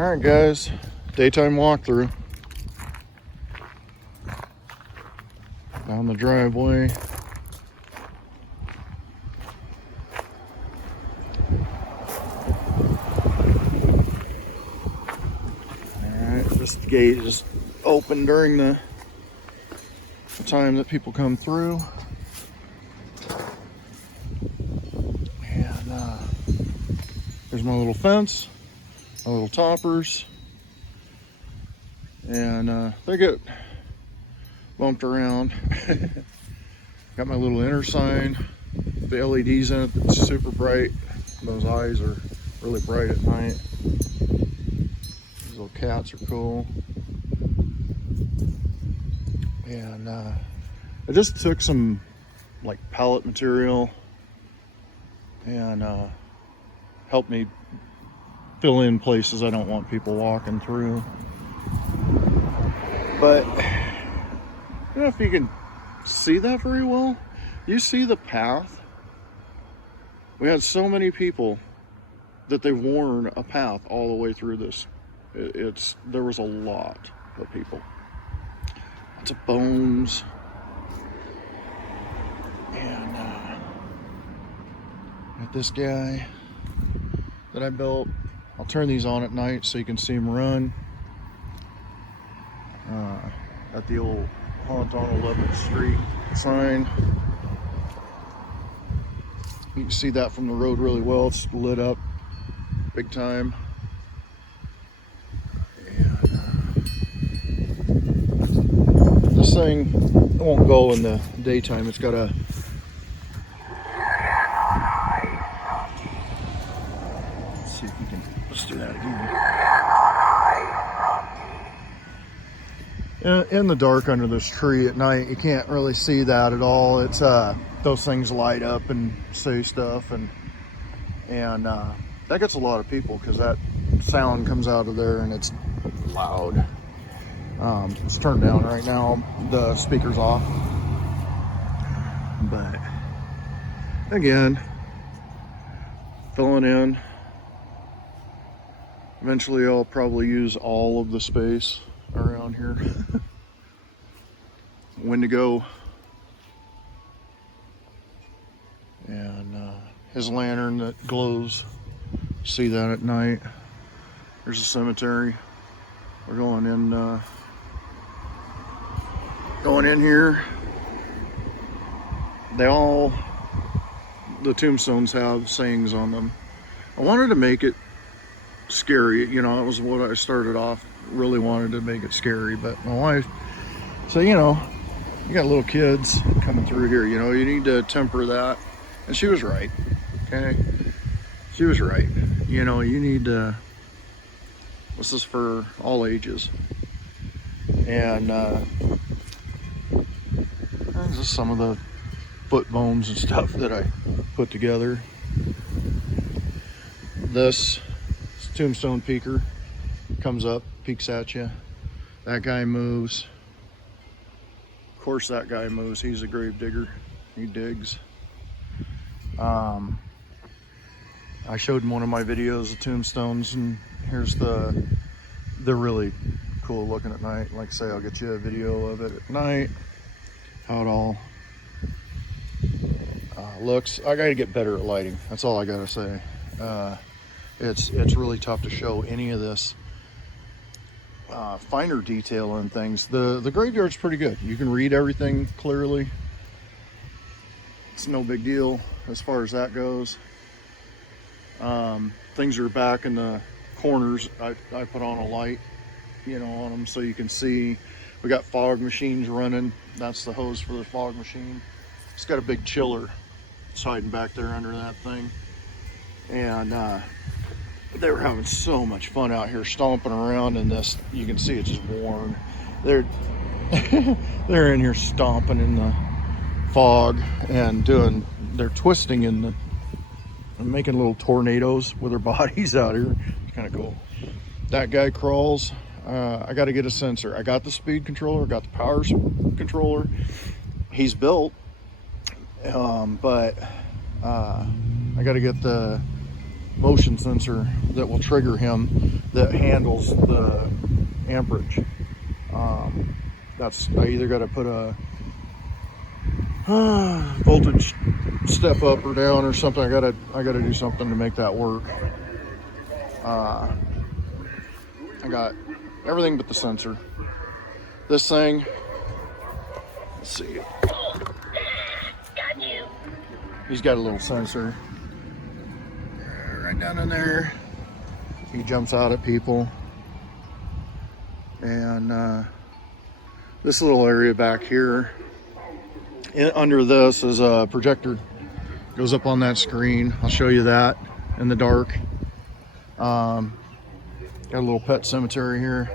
Alright guys, daytime walkthrough. Down the driveway. Alright, this gate is open during the time that people come through. And there's my little fence, my little toppers. And they get bumped around. Got my little inner sign, the LEDs in it that's super bright. Those eyes are really bright at night. These little cats are cool. And I just took some like pallet material and helped me fill in places I don't want people walking through. But I don't know if you can see that very well. You see the path? We had so many people that they've worn a path all the way through this. There was a lot of people. Lots of bones. And got this guy that I built. I'll turn these on at night so you can see him run. At the old Haunt on 11th Street sign. You can see that from the road really well. It's lit up big time. And this thing won't go in the daytime. It's got a let's see if we can, let's do that again. In the dark under this tree at night, you can't really see that at all. It's those things light up and say stuff, and that gets a lot of people because that sound comes out of there and it's loud. It's turned down right now. The speaker's off. But again, filling in. Eventually, I'll probably use all of the space around here. Wendigo. And his lantern that glows. See that at night. There's a cemetery. We're going in here. The tombstones have sayings on them. I wanted to make it scary, you know, that was what I started off, really wanted to make it scary. But my wife said, you know, you got little kids coming through here, you know, you need to temper that. And she was right. Okay, she was right. You know, you need to, this is for all ages. And this is some of the foot bones and stuff that I put together. This tombstone peeker comes up, peeks at you. That guy moves. Of course that guy moves. He's a grave digger. He digs. I showed in one of my videos the tombstones, and here's they're really cool looking at night. Like I say, I'll get you a video of it at night, how it all looks. I gotta get better at lighting. That's all I gotta say. It's really tough to show any of this finer detail and things. The graveyard's pretty good. You can read everything clearly. It's no big deal as far as that goes. Things are back in the corners. I put on a light, you know, on them so you can see. We got fog machines running. That's the hose for the fog machine. It's got a big chiller. It's hiding back there under that thing. And they were having so much fun out here stomping around in this. You can see it's just worn. They're they're in here stomping in the fog and they're twisting in the and making little tornadoes with their bodies out here. It's kind of cool. That guy crawls. I got to get a sensor. I got the speed controller, got the power controller. He's built, but I got to get the motion sensor that will trigger him. that handles the amperage. I either got to put a voltage step up or down or something. I gotta do something to make that work. I got everything but the sensor. This thing, let's see. He's got a little sensor right down in there. He jumps out at people. And this little area back here, under this is a projector. Goes up on that screen. I'll show you that in the dark. Got a little pet cemetery here.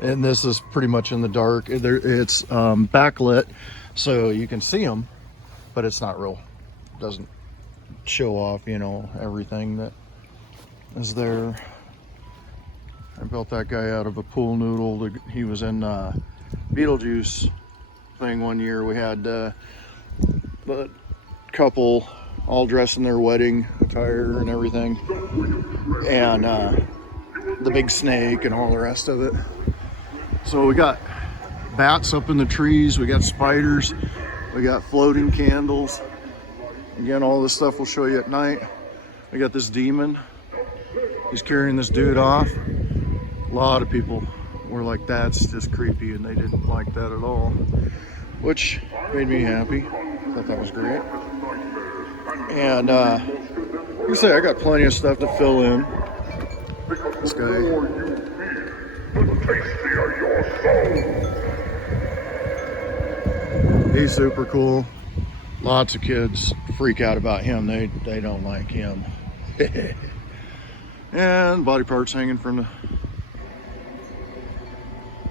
And this is pretty much in the dark. It's backlit, so you can see them, but it's not real. It doesn't show off, you know, everything that is there. I built that guy out of a pool noodle. He was in Beetlejuice thing one year. We had the couple all dressed in their wedding attire and everything, and the big snake and all the rest of it. So we got bats up in the trees, we got spiders, we got floating candles. Again, all this stuff we'll show you at night. We got this demon. He's carrying this dude off. A lot of people were like, that's just creepy, and they didn't like that at all, which made me happy. Thought that was great. And like I say, I got plenty of stuff to fill in. This guy. He's super cool. Lots of kids freak out about him. They don't like him. And body parts hanging from the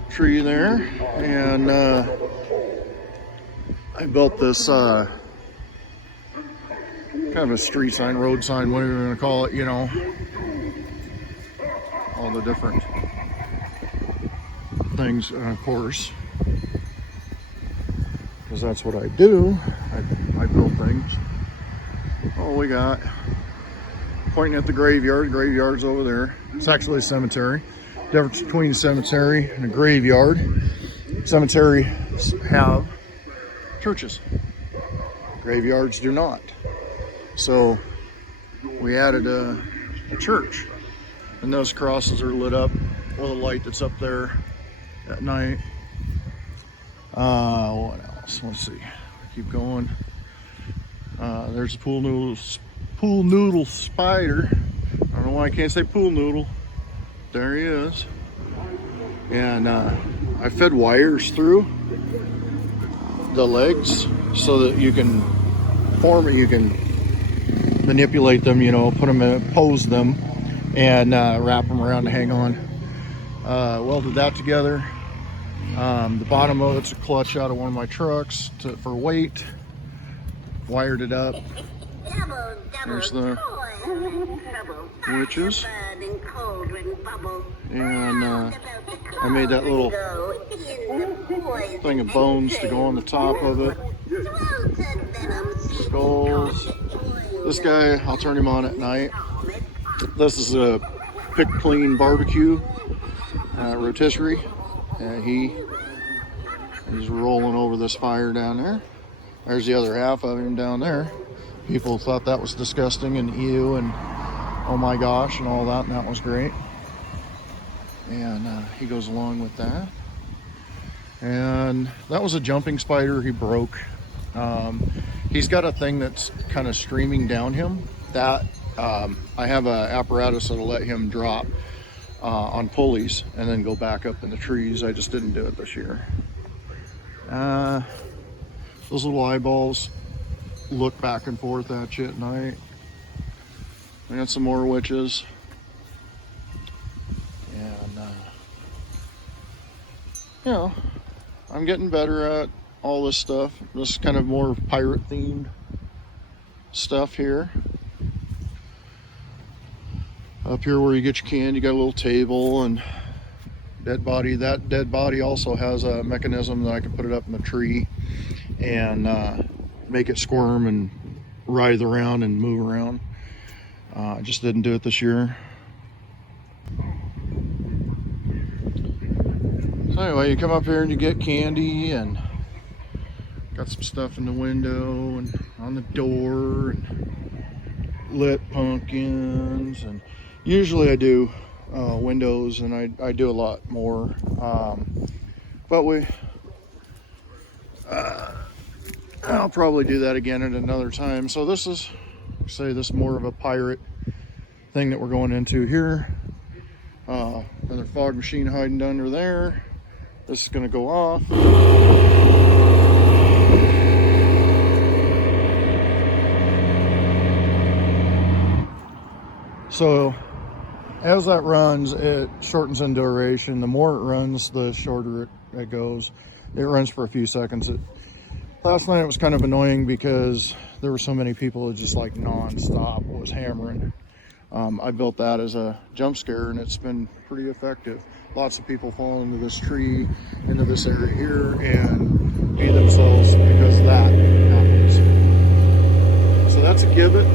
tree there. And I built this kind of a street sign, road sign, whatever you want to call it, you know. All the different things, and of course, because that's what I do. I build things. Oh, we got pointing at the graveyard. Graveyard's over there. It's actually a cemetery. Difference between a cemetery and a graveyard. Cemeteries have churches. Graveyards do not. So we added a church, and those crosses are lit up with a light that's up there at night. What else? Let's see. Keep going. There's a pool noodle spider. I don't know why I can't say pool noodle. There he is. And I fed wires through the legs so that you can form it. You can manipulate them, you know, put them in, pose them, and wrap them around to hang on. Welded that together. The bottom of it's a clutch out of one of my trucks for weight. Wired it up. There's the witches. And I made that little thing of bones to go on the top of it. Skulls. This guy, I'll turn him on at night. This is a pick clean barbecue rotisserie. He's rolling over this fire down there. There's the other half of him down there. People thought that was disgusting and ew and oh my gosh and all that, and that was great. And he goes along with that. And that was a jumping spider he broke. He's got a thing that's kind of streaming down him. That I have an apparatus that'll let him drop on pulleys and then go back up in the trees. I just didn't do it this year. Those little eyeballs look back and forth at you at night. We got some more witches. And you know, I'm getting better at all this stuff. This is kind of more pirate themed stuff here. Up here where you get your can, you got a little table and dead body. That dead body also has a mechanism that I can put it up in the tree and make it squirm and writhe around and move around. I just didn't do it this year. So anyway, you come up here and you get candy, and got some stuff in the window and on the door, and lit pumpkins. And usually I do windows, and I do a lot more, but I'll probably do that again at another time. So this is, say, this is more of a pirate thing that we're going into here. Another fog machine hiding under there. This is going to go off. So as that runs, it shortens in duration. The more it runs, the shorter it goes. It runs for a few seconds. Last night it was kind of annoying because there were so many people that just like non-stop was hammering. I built that as a jump scare, and it's been pretty effective. Lots of people fall into this tree, into this area here, and beat themselves because that happens. So that's a gibbet.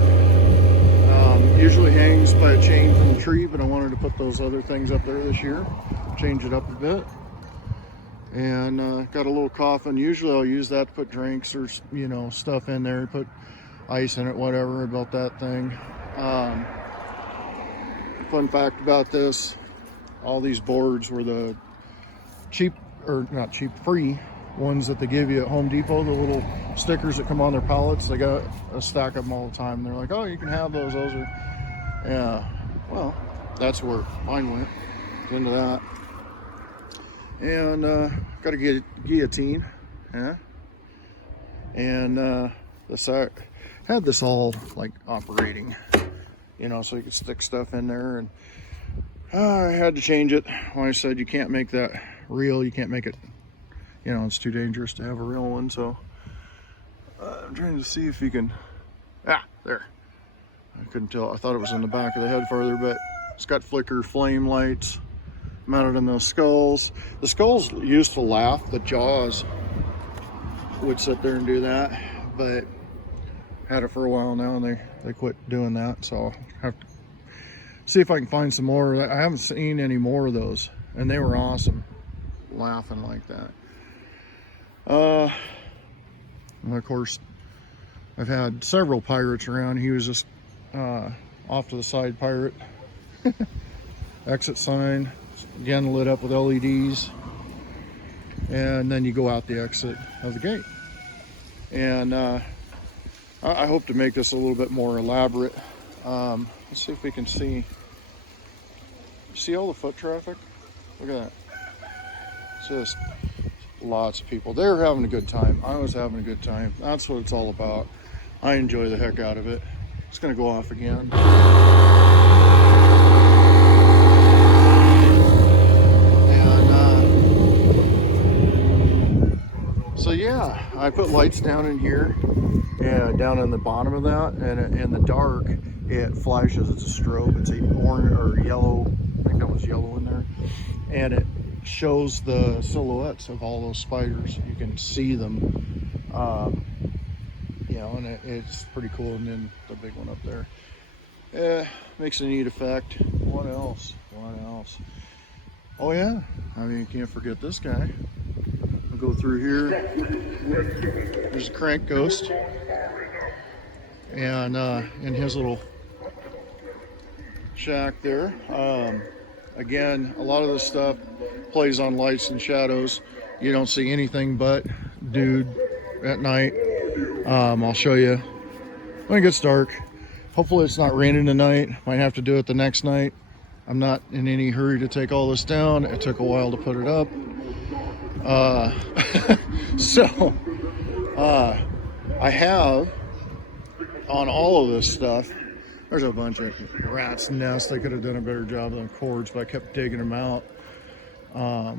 Usually hangs by a chain from the tree, but I wanted to put those other things up there this year, change it up a bit. And got a little coffin. Usually I'll use that to put drinks or, you know, stuff in there, put ice in it, whatever. About that thing. Fun fact about this, all these boards were the cheap, or not cheap, free ones that they give you at Home Depot, the little stickers that come on their pallets. They got a stack of them all the time, and they're like, oh, you can have those are, yeah, well, that's where mine went, into that. And got a guillotine, yeah, and this had this all like operating, you know, so you could stick stuff in there. And I had to change it when I said you can't make that real, you can't make it, you know, it's too dangerous to have a real one. So I'm trying to see if you can, there, I couldn't tell, I thought it was in the back of the head farther, but it's got flicker flame lights mounted in those skulls. The skulls used to laugh, the jaws would sit there and do that, but had it for a while now, and they quit doing that. So I'll have to see if I can find some more. I haven't seen any more of those, and they were awesome, laughing like that. And of course, I've had several pirates around. He was just off to the side pirate. Exit sign, again lit up with LEDs, and then you go out the exit of the gate. And I hope to make this a little bit more elaborate. Let's see if we can see all the foot traffic. Look at that. Just lots of people. They're having a good time. I was having a good time. That's what it's all about. I enjoy the heck out of it. It's gonna go off again. So yeah, I put lights down in here, down in the bottom of that, and in the dark it flashes. It's a strobe. It's a orange or yellow. I think that was yellow in there, and it shows the silhouettes of all those spiders. You can see them, you know, and it's pretty cool. And then the big one up there, makes a neat effect. What else? Oh yeah, I mean, you can't forget this guy. Go through here. There's a crank ghost, and in his little shack there. Again, a lot of this stuff plays on lights and shadows. You don't see anything but dude at night. I'll show you when it gets dark. Hopefully it's not raining tonight. Might have to do it the next night. I'm not in any hurry to take all this down. It took a while to put it up. So I have on all of this stuff, there's a bunch of rats' nests. They could have done a better job on cords, but I kept digging them out. I've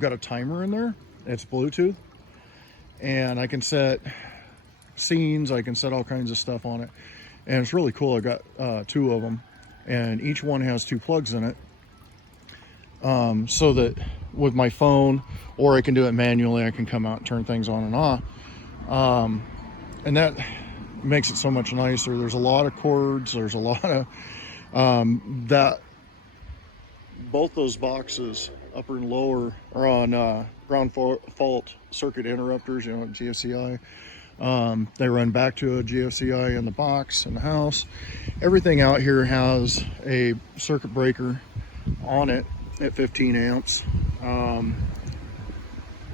got a timer in there. It's Bluetooth, and I can set scenes. I can set all kinds of stuff on it, and it's really cool. I got 2 of them, and each one has 2 plugs in it. So that with my phone, or I can do it manually, I can come out and turn things on and off. And makes it so much nicer. There's a lot of cords. There's a lot of that. Both those boxes, upper and lower, are on ground fault circuit interrupters, you know, GFCI. They run back to a GFCI in the box in the house. Everything out here has a circuit breaker on it at 15 amps.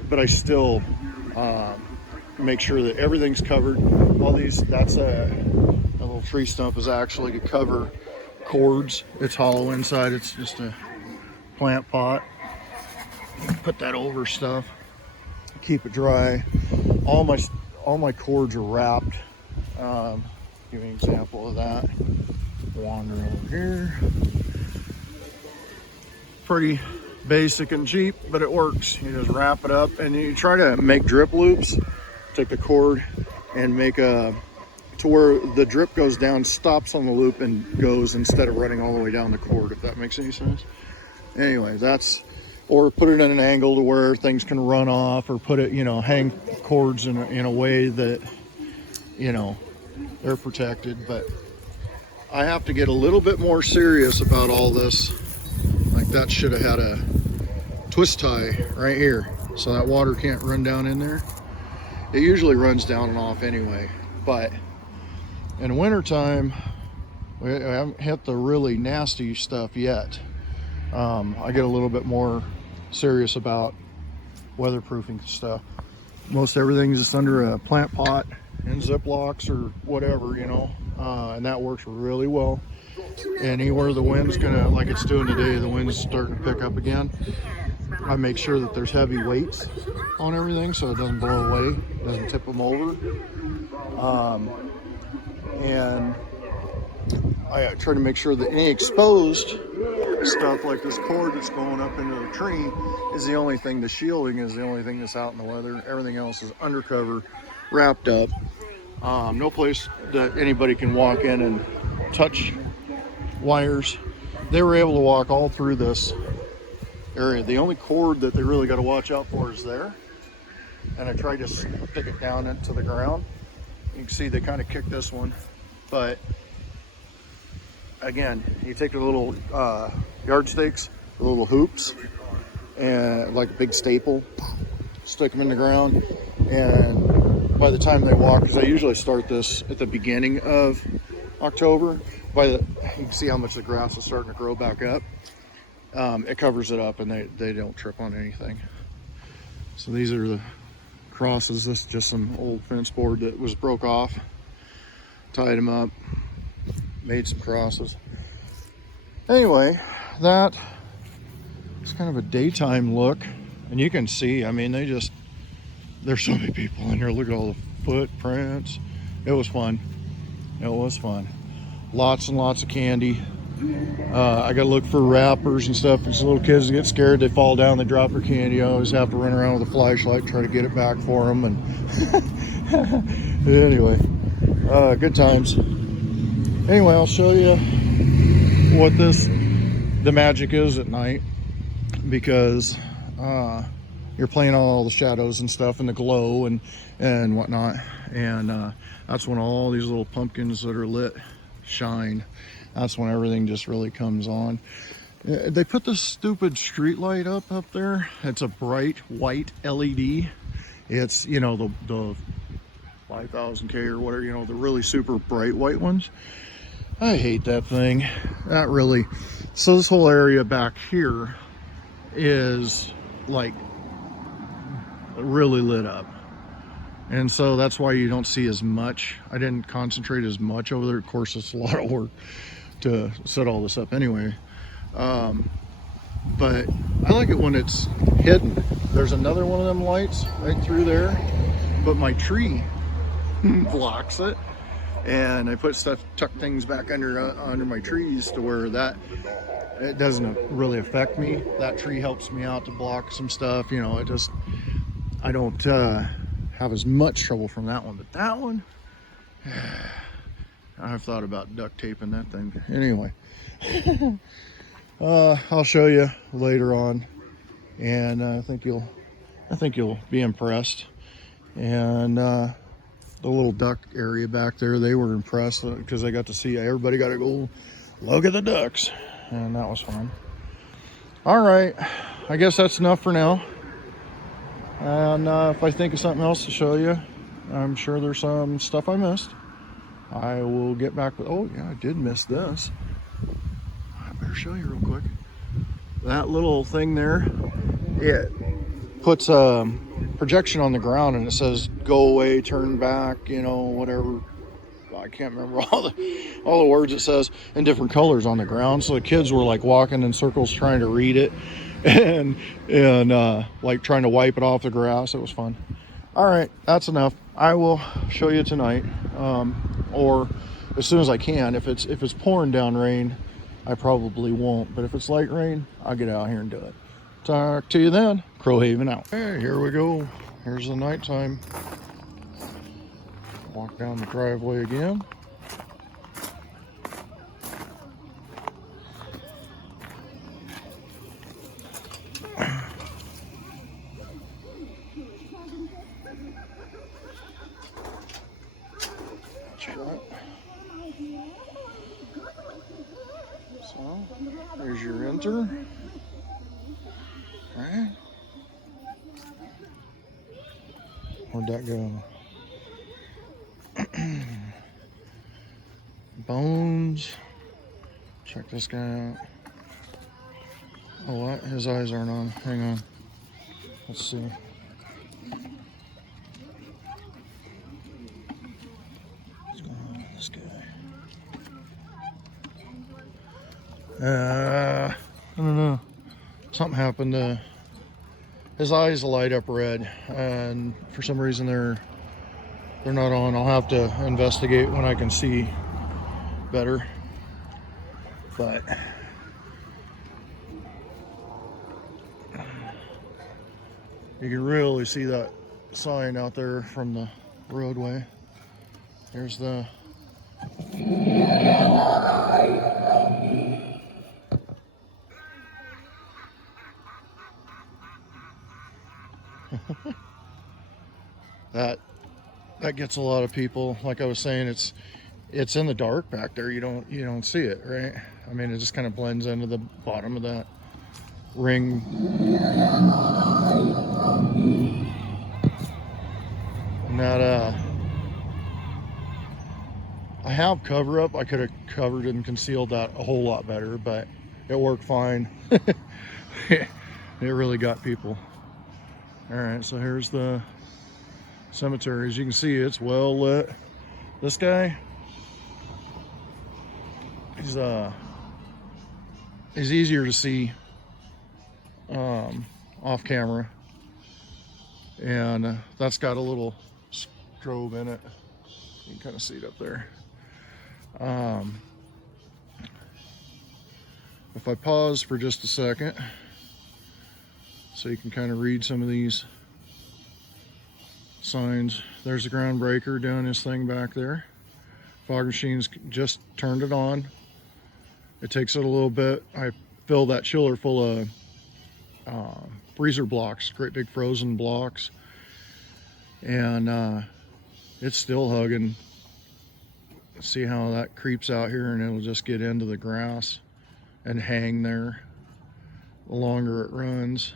But I still make sure that everything's covered. All these, that's a little tree stump is actually to cover cords. It's hollow inside. It's just a plant pot. Put that over stuff. Keep it dry. All my cords are wrapped. Give me an example of that. Wander over here. Pretty basic and cheap, but it works. You just wrap it up and you try to make drip loops. Take the cord and make a to where the drip goes down, stops on the loop and goes instead of running all the way down the cord, if that makes any sense. Anyway, that's, or put it at an angle to where things can run off, or put it, you know, hang cords in a way that, you know, they're protected. But I have to get a little bit more serious about all this. Like that should have had a twist tie right here, so that water can't run down in there. It usually runs down and off anyway, but in wintertime, we haven't hit the really nasty stuff yet. I get a little bit more serious about weatherproofing stuff. Most everything's just under a plant pot in Ziplocs or whatever, you know, and that works really well. Anywhere the wind's gonna, like it's doing today, the wind's starting to pick up again. I make sure that there's heavy weights on everything so it doesn't blow away, doesn't tip them over. And I try to make sure that any exposed stuff like this cord that's going up into the tree is the only thing, the shielding is the only thing that's out in the weather. Everything else is undercover, wrapped up. No place that anybody can walk in and touch wires. They were able to walk all through this area. The only cord that they really got to watch out for is there. And I tried to stick it down into the ground. You can see they kind of kicked this one, but again, you take the little yardsticks, the little hoops, and like a big staple, stick them in the ground, and by the time they walk, because I usually start this at the beginning of October, you can see how much the grass is starting to grow back up. It covers it up and they don't trip on anything. So these are the crosses. This is just some old fence board that was broke off. Tied them up, made some crosses. Anyway, that is kind of a daytime look. And you can see, I mean, there's so many people in here. Look at all the footprints. It was fun. It was fun. Lots and lots of candy. I gotta look for wrappers and stuff because little kids get scared, they fall down, they drop their candy. I always have to run around with a flashlight, try to get it back for them. And anyway, good times. Anyway, I'll show you what the magic is at night, because you're playing all the shadows and stuff and the glow and whatnot, and that's when all these little pumpkins that are lit shine. That's when everything just really comes on. They put this stupid street light up there. It's a bright white LED. It's, you know, the 5000K or whatever, you know, the really super bright white ones. I hate that thing. That really. So this whole area back here is like really lit up. And so that's why you don't see as much. I didn't concentrate as much over there. Of course, it's a lot of work to set all this up anyway. But I like it when it's hidden. There's another one of them lights right through there, but my tree blocks it. And I put stuff, tuck things back under my trees to where it doesn't really affect me. That tree helps me out to block some stuff. You know, I don't have as much trouble from that one, but that one, I've thought about duct taping that thing. Anyway, I'll show you later on, and I think you'll be impressed. And the little duck area back there. They were impressed because they got to see, everybody got to go look at the ducks, and that was fun. All right, I guess that's enough for now. And if I think of something else to show you, I'm sure there's some stuff I missed. I will get back with, oh yeah, I did miss this. I better show you real quick. That little thing there, it puts a projection on the ground and it says go away, turn back, you know, whatever. I can't remember all the words it says in different colors on the ground. So the kids were like walking in circles trying to read it and like trying to wipe it off the grass. It was fun. All right, that's enough. I will show you tonight, or as soon as I can. If it's pouring down rain, I probably won't, but if it's light rain, I'll get out here and do it. Talk to you then. CrowHaven out. Hey, here we go. Here's the nighttime. Walk down the driveway again. So, there's your enter. All right. Where'd that go? Bones. Check this guy out. Oh, what? His eyes aren't on. Hang on. Let's see. What's going on with this guy? I don't know. Something happened. His eyes light up red, and for some reason they're not on. I'll have to investigate when I can see better. But you can really see that sign out there from the roadway. There's the that gets a lot of people. Like I was saying, it's in the dark back there. You don't see it, right? I mean, it just kind of blends into the bottom of that ring. And that I have cover up. I could have covered and concealed that a whole lot better, but it worked fine. It really got people. All right, so here's the cemetery. As you can see, it's well lit. This guy, he's easier to see off camera, and that's got a little strobe in it. You can kind of see it up there. If I pause for just a second so you can kind of read some of these signs. There's a ground breaker doing his thing back there. Fog machine's just turned it on. It takes it a little bit. I fill that chiller full of freezer blocks, great big frozen blocks, and it's still hugging. See how that creeps out here, and it'll just get into the grass and hang there. The longer it runs,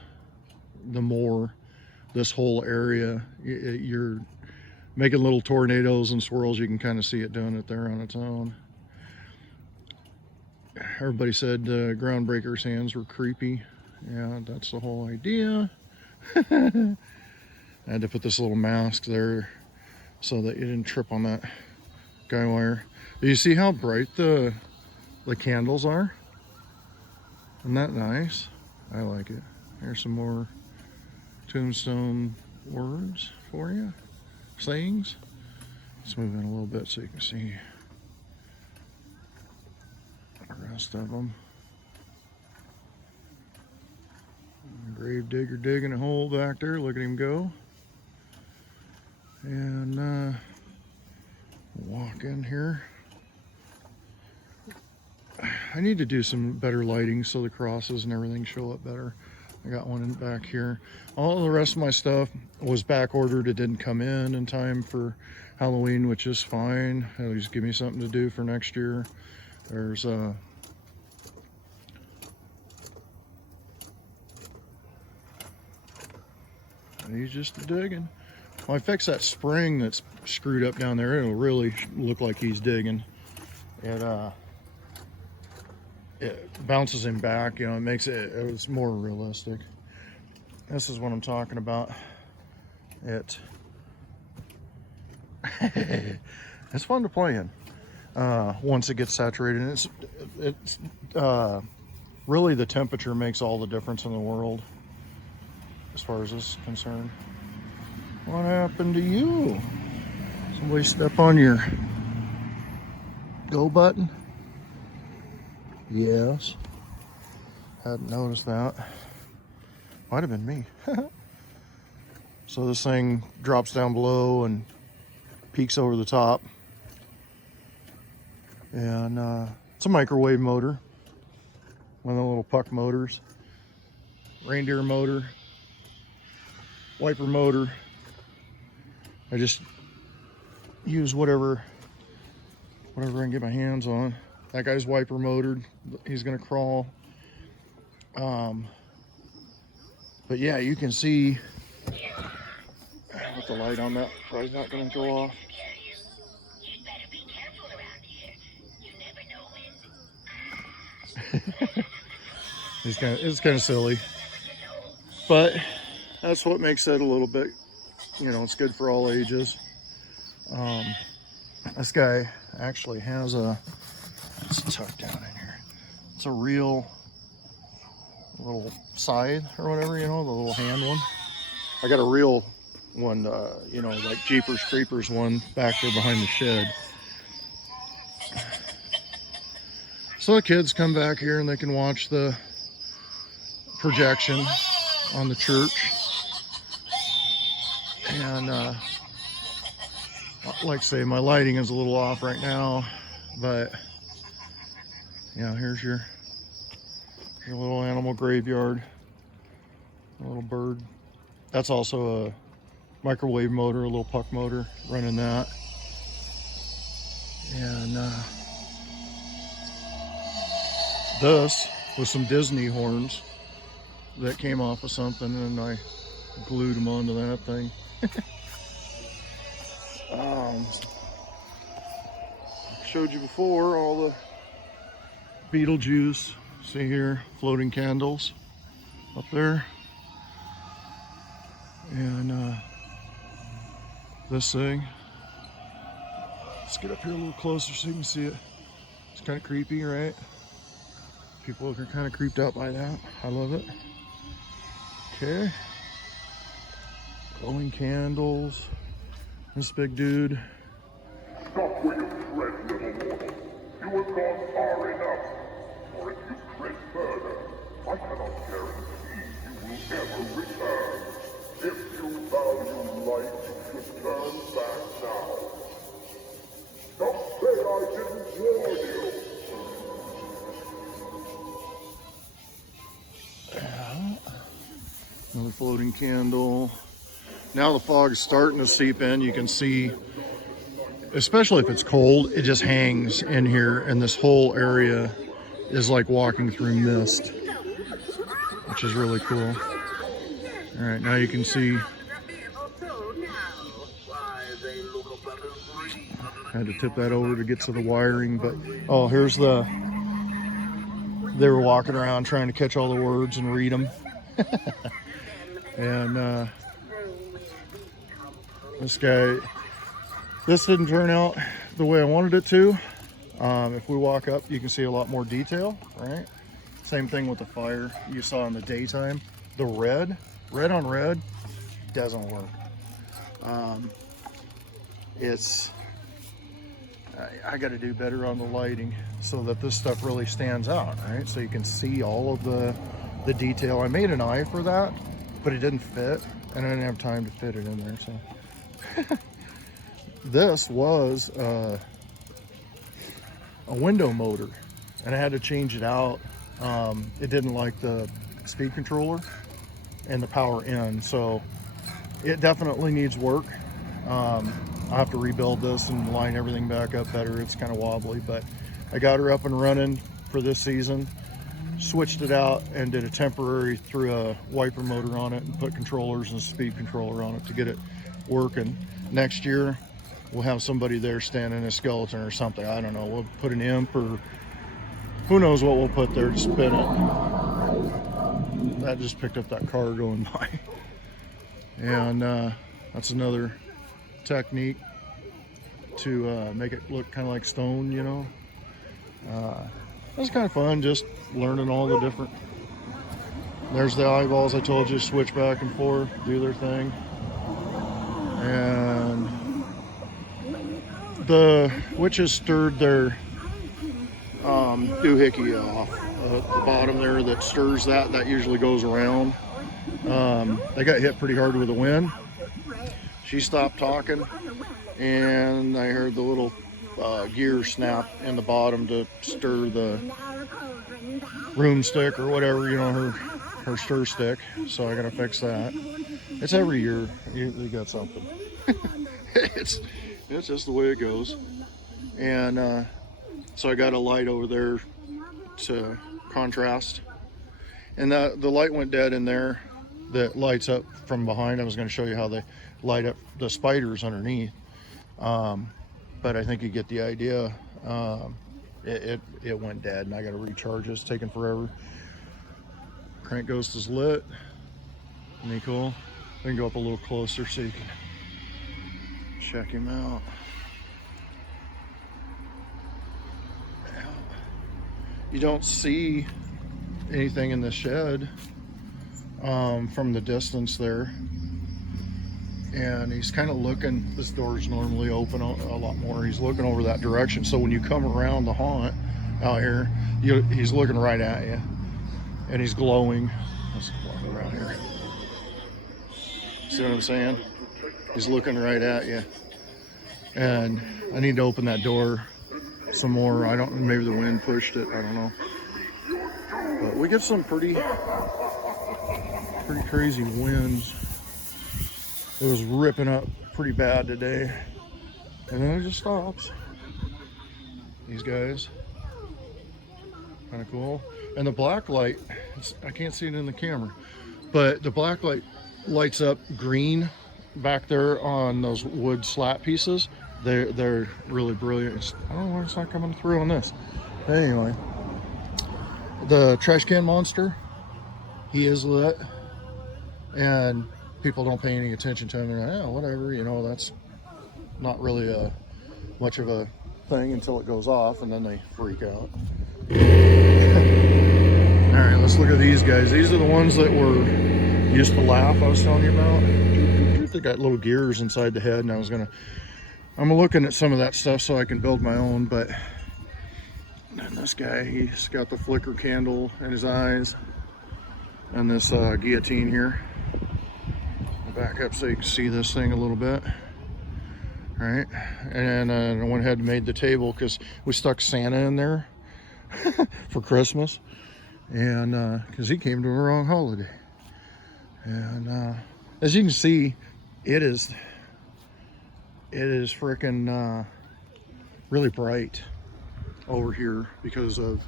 the more this whole area, you're making little tornadoes and swirls. You can kind of see it doing it there on its own. Everybody said Groundbreaker's hands were creepy. Yeah, that's the whole idea. I had to put this little mask there so that you didn't trip on that guy wire. Do you see how bright the candles are? Isn't that nice? I like it. Here's some more tombstone words for you, sayings. Let's move in a little bit so you can see the rest of them. Grave digger digging a hole back there. Look at him go. And walk in here. I need to do some better lighting so the crosses and everything show up better. I got one in back here. All the rest of my stuff was back ordered. It didn't come in time for Halloween, which is fine. It'll just give me something to do for next year. There's he's just digging. Well, I fixed that spring that's screwed up down there. It'll really look like he's digging. It bounces him back, you know, it makes it's more realistic. This is what I'm talking about. It's fun to play in once it gets saturated. It's really the temperature makes all the difference in the world as far as this is concerned. What happened to you? Somebody step on your go button? Yes. Hadn't noticed that. Might have been me. So this thing drops down below and peaks over the top. And it's a microwave motor. One of the little puck motors. Reindeer motor. Wiper motor. I just use whatever I can get my hands on. That guy's wiper motored. He's gonna crawl. But yeah, you can see with the light on that, probably not gonna go off. It's kind of silly, but that's what makes it a little bit, you know, it's good for all ages. This guy actually has it's tucked down in here. It's a real little scythe or whatever, you know, the little hand one. I got a real one, you know, like Jeepers Creepers one back there behind the shed. So the kids come back here and they can watch the projection on the church. And like I say, my lighting is a little off right now, but yeah, here's your little animal graveyard, a little bird. That's also a microwave motor, a little puck motor running that. And this was some Disney horns that came off of something, and I glued them onto that thing. Showed you before all the Beetlejuice. See here, floating candles up there. And this thing. Let's get up here a little closer so you can see it. It's kind of creepy, right? People are kind of creeped out by that. I love it. Okay. Glowing candles. This big dude. Stop where you tread, little mortal. You have gone far enough. For if you tread further, I cannot guarantee you will ever return. If you value life, you should turn back now. Don't say I didn't warn you. Another floating candle. Now the fog is starting to seep in. You can see, especially if it's cold, it just hangs in here, and this whole area is like walking through mist, which is really cool. All right, now you can see. I had to tip that over to get to the wiring, but oh, here's they were walking around trying to catch all the words and read them. And this didn't turn out the way I wanted it to. If we walk up, you can see a lot more detail, right? Same thing with the fire you saw in the daytime. The red on red doesn't work. I got to do better on the lighting so that this stuff really stands out, right? So you can see all of the detail. I made an eye for that, but it didn't fit, and I didn't have time to fit it in there. So this was a window motor, and I had to change it out. It didn't like the speed controller, and the power in. So it definitely needs work. I have to rebuild this and line everything back up better. It's kind of wobbly, but I got her up and running for this season. Switched it out and did a temporary, threw a wiper motor on it and put controllers and a speed controller on it to get it working. Next year we'll have somebody there standing a skeleton or something. I don't know, we'll put an imp or who knows what we'll put there to spin it. That just picked up that car going by. And that's another technique to make it look kind of like stone, you know. It's kind of fun just learning all the different. There's the eyeballs I told you, switch back and forth, do their thing. And the witches stirred their doohickey off. The bottom there that stirs that usually goes around. They got hit pretty hard with the wind. She stopped talking, and I heard the little gear snap in the bottom to stir the broomstick or whatever, you know, her stir stick. So I gotta fix that. It's every year you got something. it's just the way it goes. And so I got a light over there to contrast, and the light went dead in there that lights up from behind. I was going to show you how they light up the spiders underneath, but I think you get the idea. It went dead, and I got to recharge it. It's taking forever. Crank ghost is lit. Isn't he cool? We can go up a little closer so you can check him out. You don't see anything in the shed from the distance there, and he's kind of looking. This door's normally open a lot more. He's looking over that direction, so when you come around the haunt out here, he's looking right at you, and he's glowing. Let's walk around here. See what I'm saying? He's looking right at you, and I need to open that door some more. I don't, maybe the wind pushed it, I don't know, but we get some pretty crazy winds. It was ripping up pretty bad today, and then it just stops. These guys, kind of cool. And the black light, I can't see it in the camera, but the black light lights up green back there on those wood slat pieces. They're really brilliant. I don't know why it's not coming through on this. But anyway, the trash can monster, he is lit, and people don't pay any attention to him. They're like, oh, whatever, you know, that's not really much of a thing until it goes off, and then they freak out. All right, let's look at these guys. These are the ones that were used to laugh I was telling you about. They got little gears inside the head, and I'm looking at some of that stuff so I can build my own. But then this guy, he's got the flicker candle in his eyes, and this guillotine here. I'll back up so you can see this thing a little bit. All right, and I went ahead and made the table because we stuck Santa in there for Christmas, and because he came to the wrong holiday. And as you can see, it is freaking really bright over here because of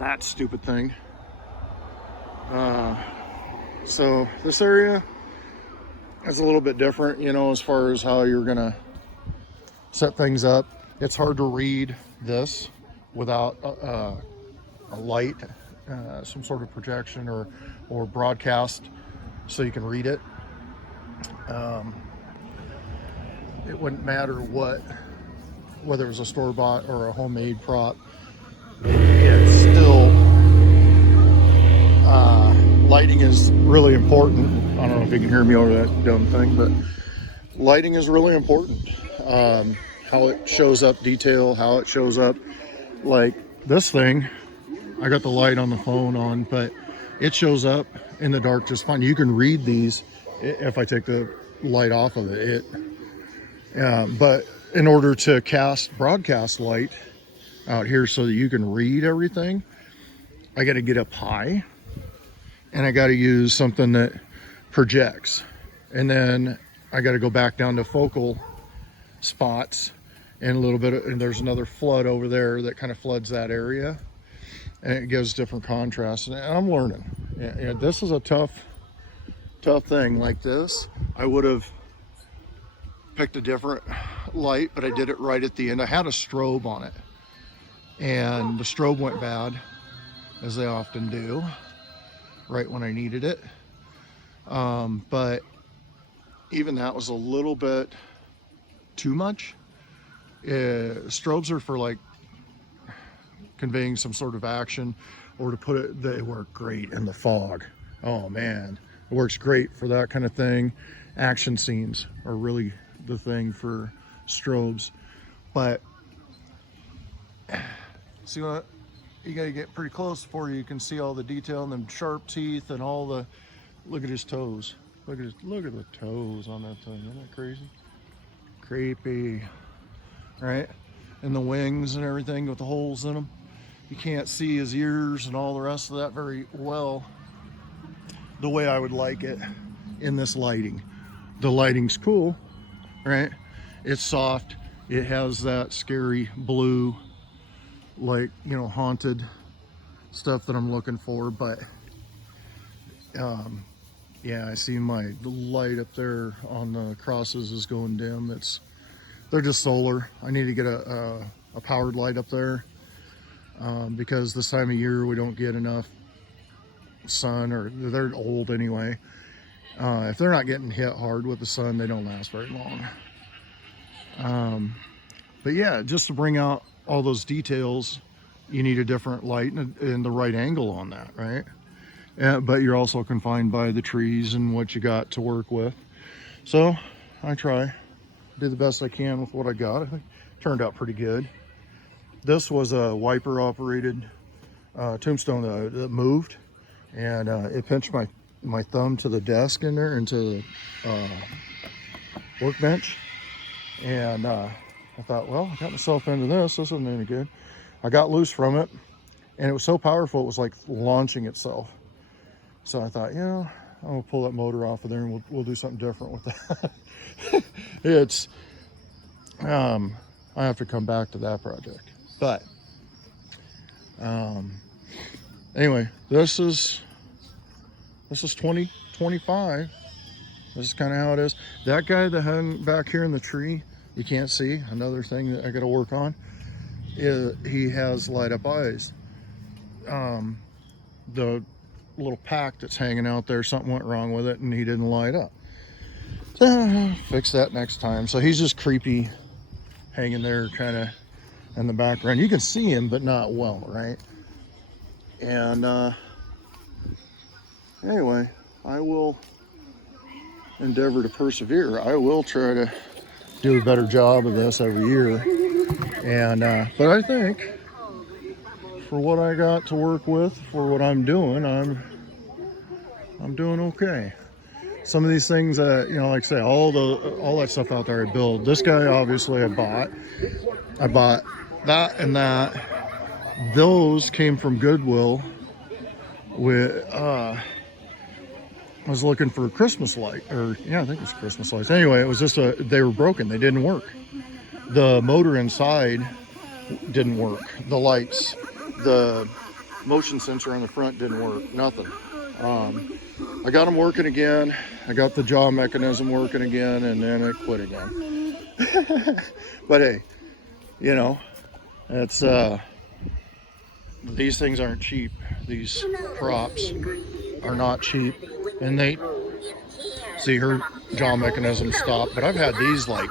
that stupid thing. So this area is a little bit different, you know, as far as how you're gonna set things up. It's hard to read this without a light, some sort of projection or broadcast so you can read it. It wouldn't matter whether it was a store-bought or a homemade prop. It's still, lighting is really important. I don't know if you can hear me over that dumb thing, but lighting is really important. How it shows up detail, how it shows up, like this thing, I got the light on the phone on, but it shows up in the dark just fine. You can read these if I take the light off of it. But in order to broadcast light out here so that you can read everything, I got to get up high and I got to use something that projects, and then I got to go back down to focal spots, and a little bit and there's another flood over there that kind of floods that area, and it gives different contrast. And I'm learning. And this is a tough thing. Like this, I would have picked a different light, but I did it right at the end. I had a strobe on it, and the strobe went bad, as they often do, right when I needed it. But even that was a little bit too much. Strobes are for like conveying some sort of action, or to put it, they work great in the fog. Oh man, it works great for that kind of thing. Action scenes are really the thing for strobes. But see, what you gotta get pretty close before you can see all the detail and them sharp teeth and all the, look at his toes. Look at the toes on that thing. Isn't that crazy? Creepy, right? And the wings and everything with the holes in them. You can't see his ears and all the rest of that very well the way I would like it in this lighting. The lighting's cool, right? It's soft. It has that scary blue, like, you know, haunted stuff that I'm looking for. But yeah, I see my light up there on the crosses is going dim. They're just solar. I need to get a powered light up there, because this time of year we don't get enough sun, or they're old anyway. If they're not getting hit hard with the sun, they don't last very long. But yeah, just to bring out all those details, you need a different light and the right angle on that, right? But you're also confined by the trees and what you got to work with. So I do the best I can with what I got. I think it turned out pretty good. This was a wiper operated tombstone that moved, and it pinched my thumb to the desk in there, into the workbench. And I thought, well, I got myself into this isn't any good. I got loose from it, and it was so powerful it was like launching itself. So I thought, you know, I'm gonna pull that motor off of there, and we'll do something different with that. It's I have to come back to that project. But anyway, this is 2025. This is kind of how it is. That guy that hung back here in the tree, you can't see. Another thing that I got to work on is he has light up eyes. The little pack that's hanging out there, something went wrong with it and he didn't light up. So fix that next time. So he's just creepy, hanging there kind of in the background. You can see him, but not well, right? And anyway, I will endeavor to persevere. I will try to do a better job of this every year. And but I think for what I got to work with, for what I'm doing, I'm doing okay. Some of these things, you know, like I say, all that stuff out there I build. This guy, obviously, I bought that and that. Those came from Goodwill. With I was looking for a Christmas light, or yeah, I think it was Christmas lights. Anyway, it was just they were broken. They didn't work. The motor inside didn't work. The lights, the motion sensor on the front didn't work. Nothing. I got them working again. I got the jaw mechanism working again, and then it quit again. But hey, you know, it's these things aren't cheap. These props are not cheap, and they see her jaw mechanism stopped. But I've had these like,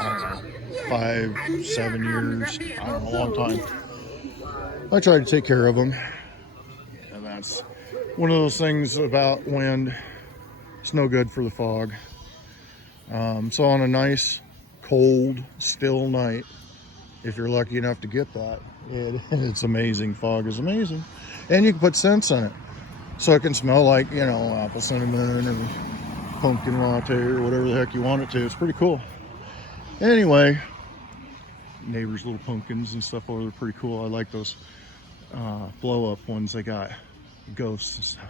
I don't know, 5-7 years. I don't know, a long time. I try to take care of them, and that's one of those things about wind. It's no good for the fog. So on a nice, cold, still night, if you're lucky enough to get that, it's amazing. Fog is amazing. And you can put scents in it. So it can smell like, you know, apple cinnamon or pumpkin latte or whatever the heck you want it to. It's pretty cool. Anyway, neighbors' little pumpkins and stuff over there, pretty cool. I like those blow up ones they got, ghosts and stuff.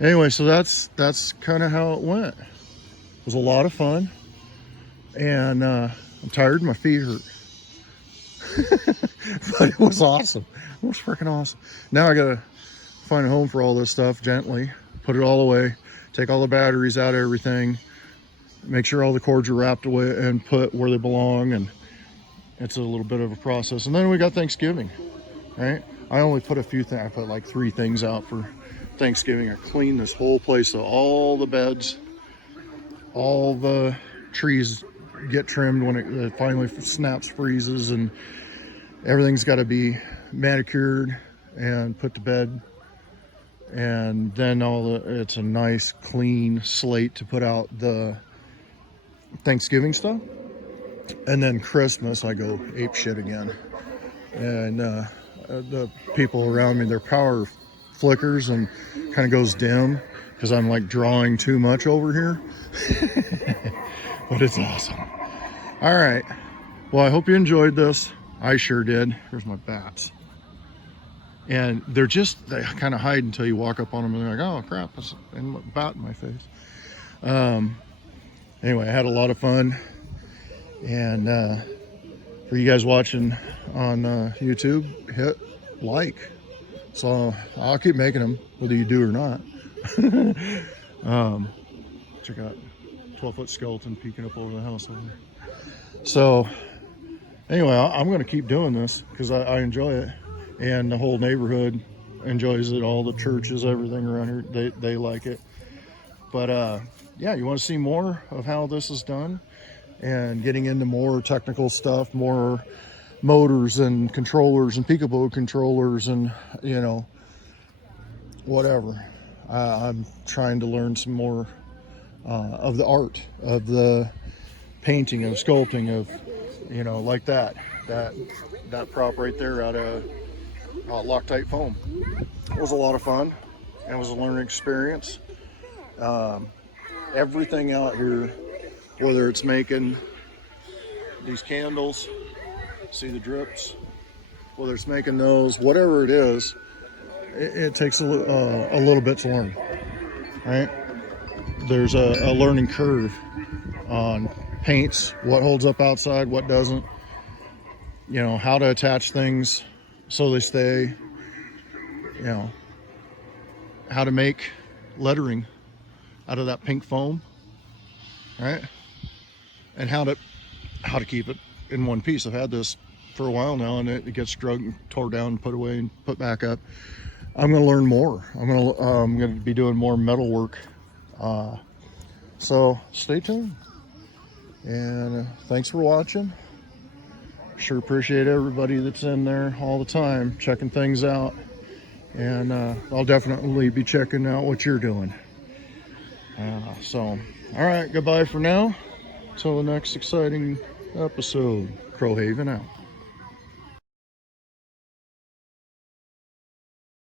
anyway, so that's kind of how it went. It was a lot of fun, and I'm tired. My feet hurt. But it was awesome. It was freaking awesome. Now I gotta find a home for all this stuff gently, put it all away, take all the batteries out of everything, make sure all the cords are wrapped away and put where they belong, and it's a little bit of a process. And then we got Thanksgiving, right? I only put a few things. I put like 3 things out for Thanksgiving. I cleaned this whole place, so all the beds, all the trees get trimmed when it finally snaps, freezes, and everything's got to be manicured and put to bed. And then it's a nice clean slate to put out the Thanksgiving stuff. And then Christmas, I go ape shit again. And the people around me, their power flickers and kind of goes dim because I'm like drawing too much over here. But it's awesome. All right. Well, I hope you enjoyed this. I sure did. Here's my bats. And they kind of hide until you walk up on them and they're like, oh crap, there's a bat in my face. Anyway, I had a lot of fun. And for you guys watching on YouTube, hit like. So I'll keep making them, whether you do or not. Check out 12-foot skeleton peeking up over the house over there. So anyway, I'm going to keep doing this because I enjoy it, and the whole neighborhood enjoys it. All the churches, everything around here, they like it. But yeah, you want to see more of how this is done and getting into more technical stuff, more motors and controllers and peekaboo controllers and, you know, whatever. I'm trying to learn some more of the art, of the painting, of sculpting, of, you know, like that prop right there out of Loctite foam. It was a lot of fun. It was a learning experience. Everything out here, whether it's making these candles, see the drips, whether it's making those, whatever it is, it takes a little bit to learn, right? There's a learning curve on paints, what holds up outside, what doesn't, you know, how to attach things so they stay, you know, how to make lettering out of that pink foam, right? And how to keep it in one piece. I've had this for a while now, and it gets drugged and tore down and put away and put back up. I'm going to learn more. I'm going to be doing more metal work. So stay tuned. And thanks for watching. Sure appreciate everybody that's in there all the time checking things out. And I'll definitely be checking out what you're doing. So, all right, goodbye for now. Till the next exciting episode. CrowHaven out.